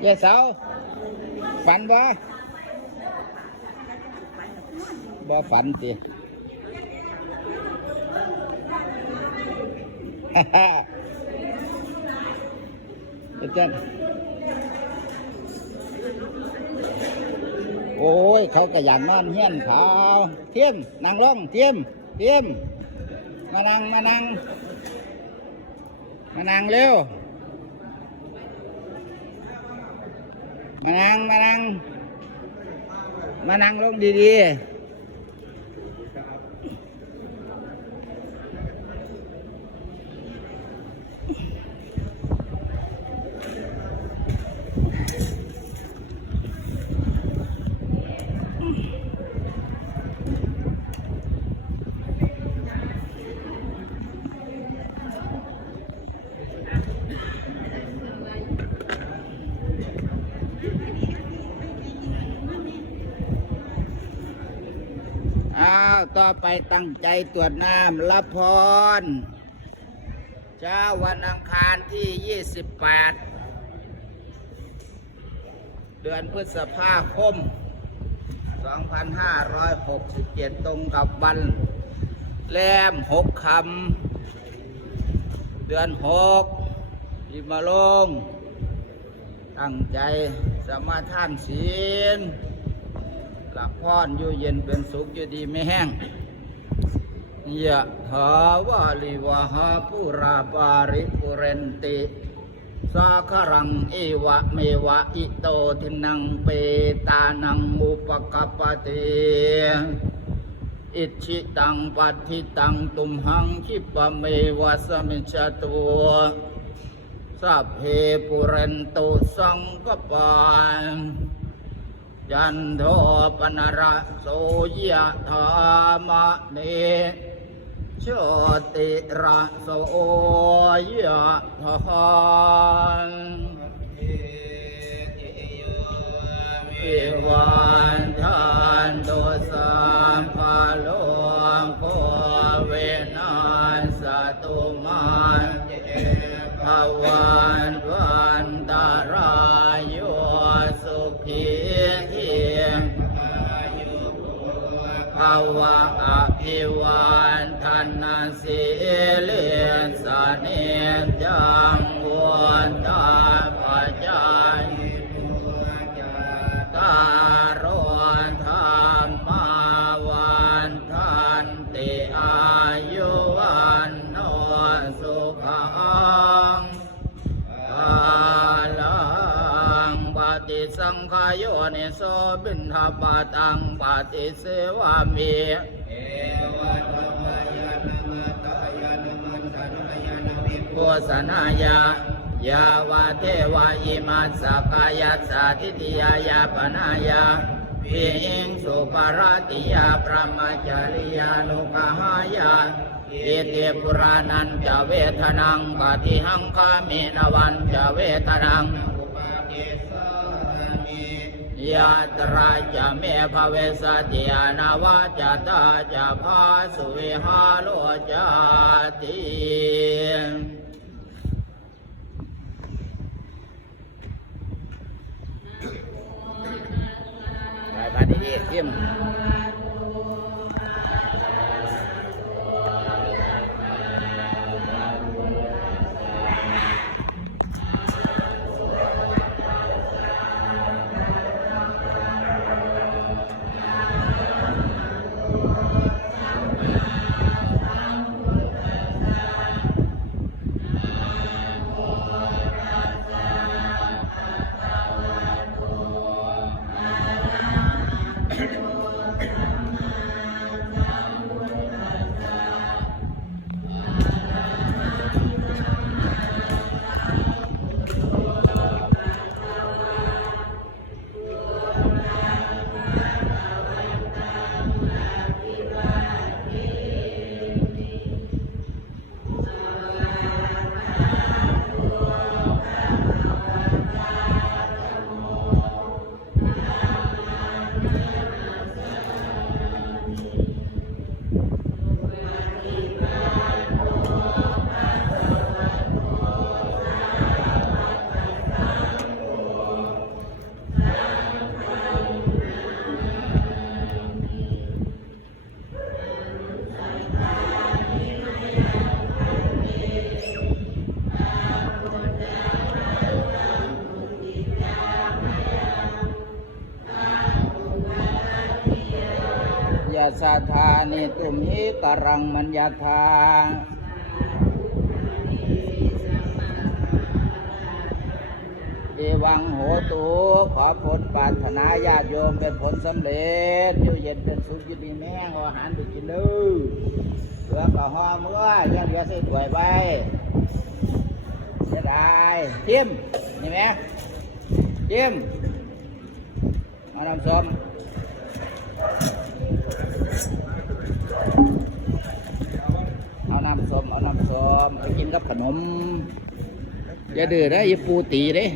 เยเสาฝันบ่บ่ฝันติฮ่าฮ่าเป็นจังโอ้ย เขาก็อยางนอนเฮี้ยนเขาเทียมนั่งลงเทียมเทียมมานั่งมานั่งมานั่งเร็ว มานั่งมานั่งมานั่งลงดีๆ อ้าว ต่อไปตั้งใจตรวจน้ำรับพร เช้าวันอังคารที่ 28 เดือนพฤษภาคม 2567 ตรงกับวันแรมหกคำ เดือนหกปีมาลง ตั้งใจสมาทานศีล หลักพรอยู่เย็นเป็นสุขอยู่ดีไม่แห้งยะถาวาลิวหาปุราปาริปุเรนติสาครังเอวะเมวะอิโตทินังเปตานังอุปกปติอิชิตังปัติตังตุมหังคิปะเมวะสมิจตัวสัพเพปุเรนตุสังกปาน จันโทปนระโสยะธามะเนโชติระโสยะธาม วันทานาสิเลสเนจังวันตาปัจจายตารอนธรรมาวันทันติอายุวันโนสุขังกาลังปฏิสังขายโยนิโสบินทบาตังปฏิเสวามิ โฆษณายายาวาเทวาอิมาสกายัสสาทิติยายาปนายาวิงสุปาราติยาพระมจริยานุกหายาอิติปุรานันจะเวทนังปฏิหังคามินวันจะเวทนัง ยาตราจะเมภเวสติยานาวาจตาจะพาสุวิหาโลจาติไปไปดีๆเยี่ยม สัทธานิตุมหิกรังมัญญาธาเอวังโหตุขอผลปรารถนาญาติโยมเป็นผลสำเร็จอยู่เย็นเป็นสุขยินดีแม่งอาหารไปกินเด้อเหลือก็ห่อเมื่อยังเหลือใส่ถ้วยไว้เสียดายทิมนี่ไหมทิมมาน้ำส้มเอาน้ำส้มเอาน้ำส้มไปกินกับขน มอย่าดื้อนะอย่าปูตีเด้